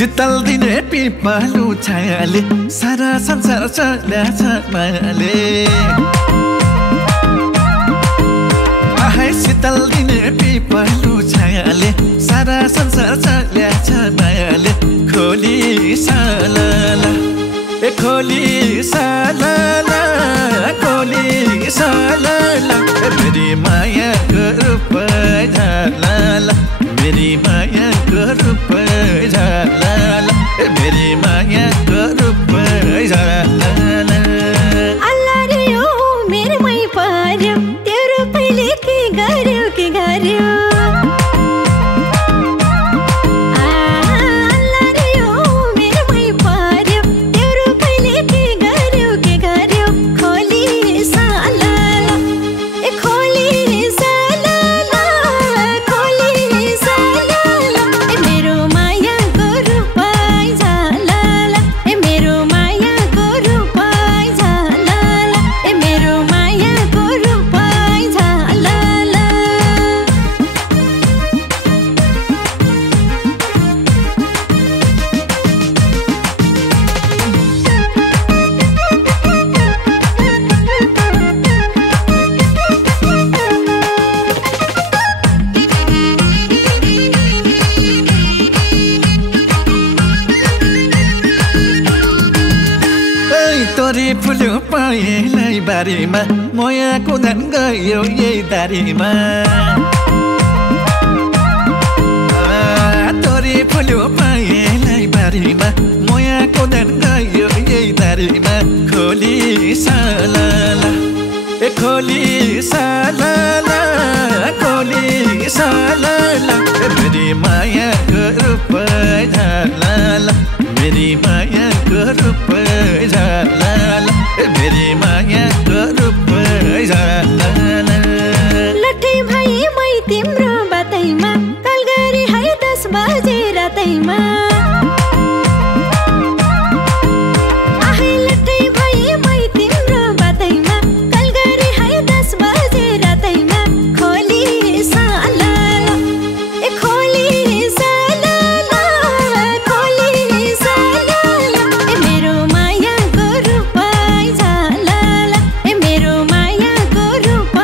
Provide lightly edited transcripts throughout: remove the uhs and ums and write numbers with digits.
शीतल दिने पिपलु छायाले सारा संसार चल्याछ मायाले शीतल दिने पिपलु छायाले सारा संसार चल्याछ मायाले खोली सालाला ए खोली सालाला खोली सालाला मेरी माया को रूप झालाला मेरी माया को रूप झालाला मेरी माया को रूप झालाला अल्लाह रे ओ मेरे मै पर्यो तेरो पहिले के गर्यो अल्लाह रे ओ मेरे मै पर्यो तेरो पहिले के गर्यो खोली सालाला ए खोली सालाला ए मेरो माया को रूप झालाला ए मेरो माया को रूप झालाला ए मेरो माया को रूप झालाला तोरी फुल्यो पाएलाई बारीमा मायाको धान गयो यही दारीमा तोरी फुल्यो पाएलाई बारीमा मायाको धान गयो यही दारीमा खोली सालाला ए खोली सालाला खोली सालाला मेरी माया को रूप झालाला मेरी माया को रूप झालाला मेरी माया को रूप झालाला लट्ठे भाइ मै तिम्रो बातैमा कल गरी है 10 बजे रातैमा लट्ठे भाइ मै तिम्रो बातैमा कल गरी है 10 बजे रातैमा खोली सालाला ए खोली सालाला ए मेरो माया को रूप झालाला ए मेरो माया को रूप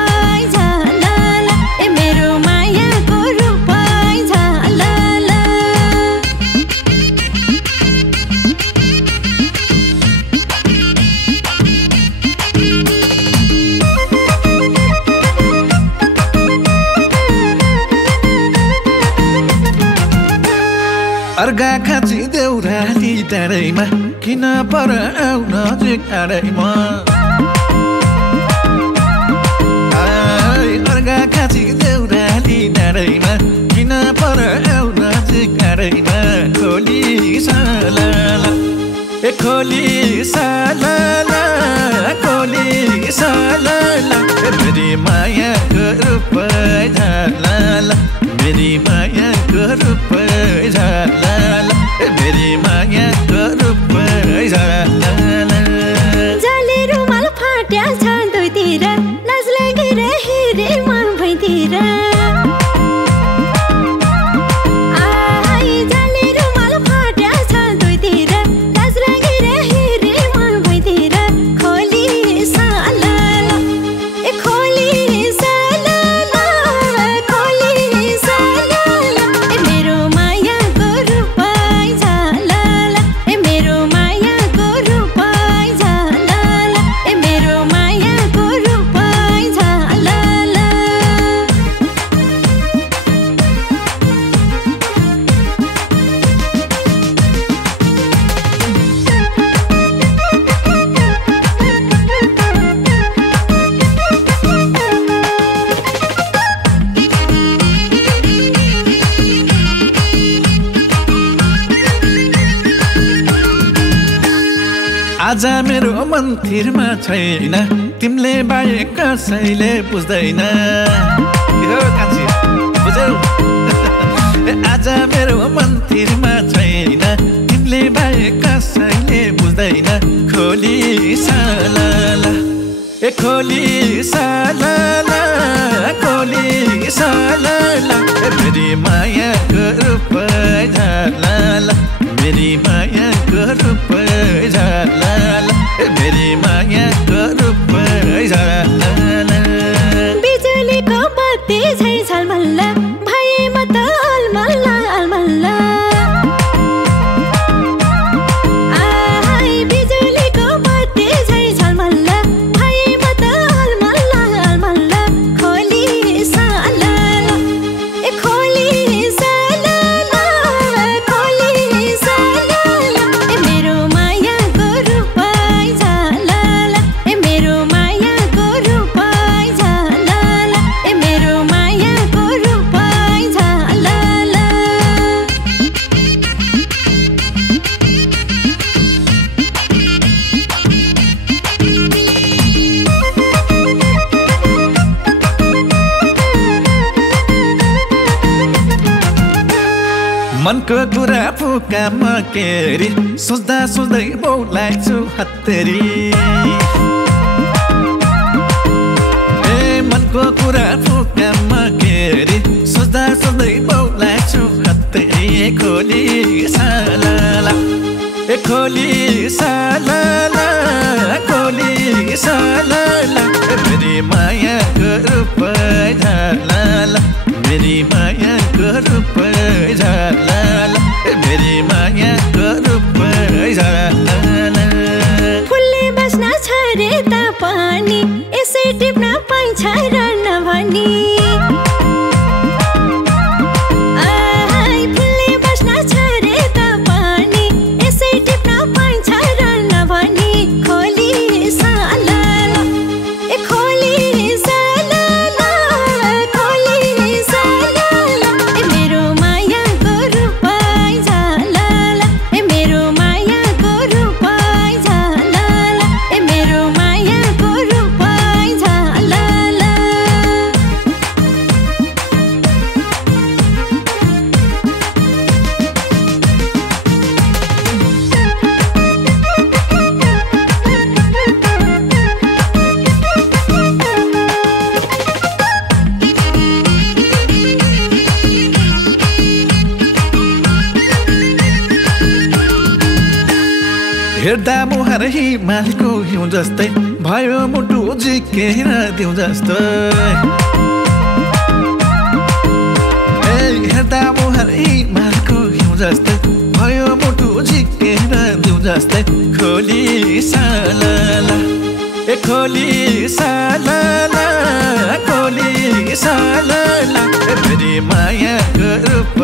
झालाला ए मेरो माया को रूप झालाला अर्गा खाची देउराली डाँडैमा किन पर आउ नजिक आडैमा अर्गा खाची देउराली डाँडैमा किन पर आउ नजिक आडैमा खोली सालाला ए खोली सालाला खोली सालाला मेरी माया को रूप झालाला मेरी माया को रूप झालाला मेरी माया को रूप झालाला जाले रुमाल फाट्या छ दुईतिर नाच लागेर हेरे म भइतिर जाले रुमाल फाट्या छ दुईतिर नाच लागेर हेरे म भइतिर खोली सालाला ए खोली सालाला ए मेरो माया को रूप झालाला ए मेरो माया को रूप झालाला ए मेरो माया को रूप झालाला आज मेरो मन्दिरमा छैन तिमीले बाहेक कसैले बुझ्दैन आज मेरो मन्दिरमा छैन तिमीले बाहेक कसैले बुझ्दैन खोली सालाला ए खोली सालाला खोली सालाला मेरी माया को रूप झालाला मेरी मायाको रूप झाला मेरी मायाको रूप झाला बिजुलीको बत्ती झै झलमल्ला भएमा त अलमल्ला अलमल्ला बिजुलीको बत्ती झै झलमल्ला भएमा त अलमल्ला अलमल्ला खोली साला ए खोली साला खोली साला ए मेरो मायाको रूप झाला ए मेरो मायाको रूप झाला ए मेरो मायाको रूप झाला मनको कुरा फुका मकेरी सोच्दा सोच्दै बौलाई छु हत्तेरी मनको कुरा फुका मकेरी सोच्दा सोच्दै बौलाई छु हत्तेरी खोली साला ए खोली साला खोली साला मेरी मायाको रूप झाला मेरी मायाको रूप झाला मेरी मायाको रूप झाला फुलले बस्न छ रे त पानी यसै टिप्न पाइन्छ र नभनी फुलले बस्न छ रे त पानी यसै टिप्न पाइन्छ र नभनी खोली साला ए खोली साला खोली साला ए मेरो मायाको रूप झाला ए मेरो मायाको रूप झाला ए मेरो मायाको रूप झाला हेर्दा मुहार हिमालको हिउँ जस्तै भयो मुटु झिकेर दिउँ जस्तै हेर्दा मुहार हिमालको हिउँ जस्तै भयो मुटु झिकेर दिउँ जस्तै खोली साला ए खोली साला खोली साला मेरी मायाको रूप